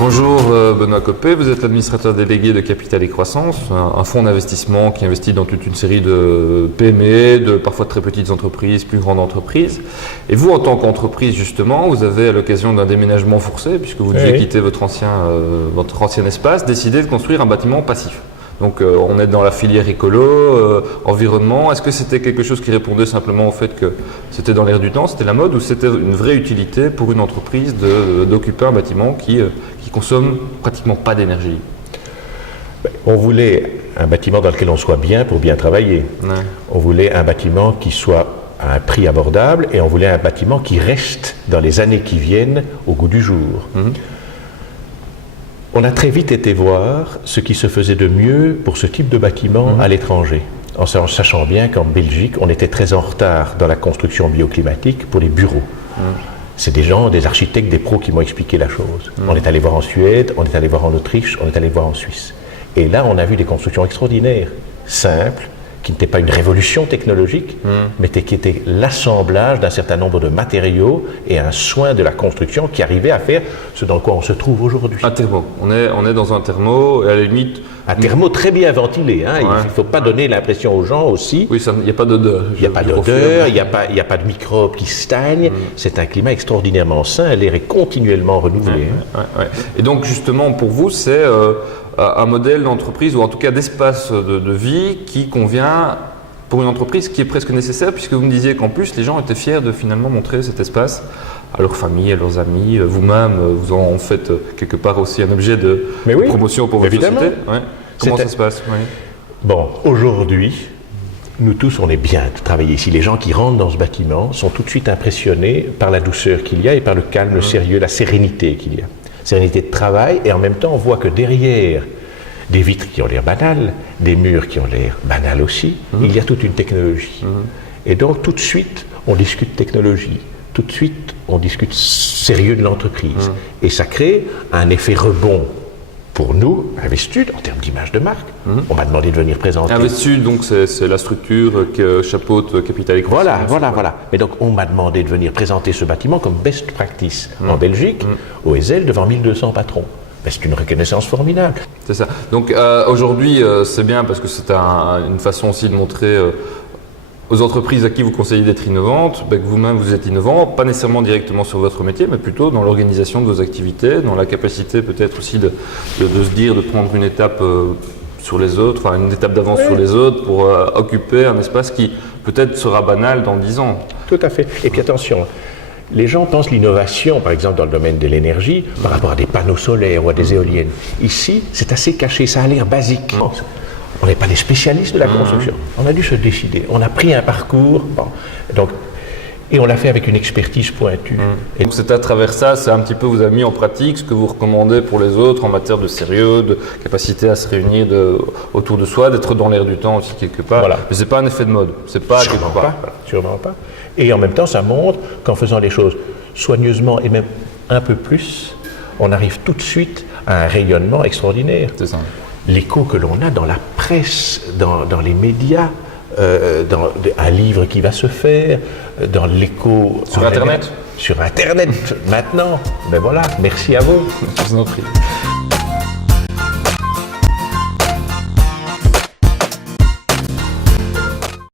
Bonjour Benoît Copé, vous êtes l'administrateur délégué de Capital et Croissance, un fonds d'investissement qui investit dans toute une série de PME, de parfois très petites entreprises, plus grandes entreprises. Et vous, en tant qu'entreprise justement, vous avez à l'occasion d'un déménagement forcé, puisque vous deviez quitter votre ancien espace, décidé de construire un bâtiment passif. Donc on est dans la filière écolo, environnement. Est-ce que c'était quelque chose qui répondait simplement au fait que c'était dans l'air du temps, c'était la mode, ou c'était une vraie utilité pour une entreprise d'occuper un bâtiment qui consomme pratiquement pas d'énergie? On voulait un bâtiment dans lequel on soit bien pour bien travailler. Ouais. On voulait un bâtiment qui soit à un prix abordable et on voulait un bâtiment qui reste dans les années qui viennent au goût du jour. On a très vite été voir ce qui se faisait de mieux pour ce type de bâtiment à l'étranger, en sachant bien qu'en Belgique, on était très en retard dans la construction bioclimatique pour les bureaux. C'est des gens, des architectes, des pros qui m'ont expliqué la chose. On est allé voir en Suède, on est allé voir en Autriche, on est allé voir en Suisse. Et là, on a vu des constructions extraordinaires, simples, qui n'étaient pas une révolution technologique, mais qui étaient l'assemblage d'un certain nombre de matériaux et un soin de la construction qui arrivait à faire ce dans quoi on se trouve aujourd'hui. Un thermo. On est dans un thermo, et à la limite... Un thermo très bien ventilé. Hein. Il ne faut pas donner l'impression aux gens aussi. Oui, il n'y a pas d'odeur. Il n'y a pas d'odeur, il n'y a pas de microbes qui stagnent. C'est un climat extraordinairement sain. L'air est continuellement renouvelé. Et donc, justement, pour vous, c'est un modèle d'entreprise, ou en tout cas d'espace de vie qui convient pour une entreprise qui est presque nécessaire, puisque vous me disiez qu'en plus, les gens étaient fiers de finalement montrer cet espace à leur famille, à leurs amis. Vous-même, vous en faites quelque part aussi un objet de promotion pour votre société. Comment ça se passe? Bon, aujourd'hui, nous tous, on est bien de travailler ici. Les gens qui rentrent dans ce bâtiment sont tout de suite impressionnés par la douceur qu'il y a et par le calme, le sérieux, la sérénité qu'il y a. Sérénité de travail, et en même temps, on voit que derrière des vitres qui ont l'air banales, des murs qui ont l'air banals aussi, il y a toute une technologie. Et donc, tout de suite, on discute technologie. Tout de suite, on discute sérieux de l'entreprise. Et ça crée un effet rebond pour nous, Investude, en termes d'image de marque. On m'a demandé de venir présenter. Investude, donc c'est la structure que chapeaute Capital et Croissance. Voilà. Mais donc, on m'a demandé de venir présenter ce bâtiment comme best practice en Belgique, au Ezel, devant 1200 patrons. Ben, c'est une reconnaissance formidable. C'est ça. Donc, aujourd'hui, c'est bien parce que c'est une façon aussi de montrer aux entreprises à qui vous conseillez d'être innovantes, que vous-même vous êtes innovant, pas nécessairement directement sur votre métier, mais plutôt dans l'organisation de vos activités, dans la capacité peut-être aussi de se dire, de prendre une étape sur les autres, enfin une étape d'avance sur les autres pour occuper un espace qui peut-être sera banal dans 10 ans. Tout à fait. Et puis attention, les gens pensent l'innovation, par exemple dans le domaine de l'énergie, par rapport à des panneaux solaires ou à des éoliennes. Ici, c'est assez caché, ça a l'air basique. On n'est pas des spécialistes de la construction. On a dû se décider. On a pris un parcours, et on l'a fait avec une expertise pointue. Et donc c'est à travers ça, c'est un petit peu, vous avez mis en pratique ce que vous recommandez pour les autres en matière de sérieux, de capacité à se réunir autour de soi, d'être dans l'air du temps aussi quelque part. Voilà. Mais c'est pas un effet de mode. C'est pas Sûrement pas. Et en même temps, ça montre qu'en faisant les choses soigneusement et même un peu plus, on arrive tout de suite à un rayonnement extraordinaire. C'est ça. L'écho que l'on a dans la presse, dans les médias, dans un livre qui va se faire, dans l'écho... Sur Internet. Sur Internet, maintenant. Mais voilà, merci à vous. Je vous en prie.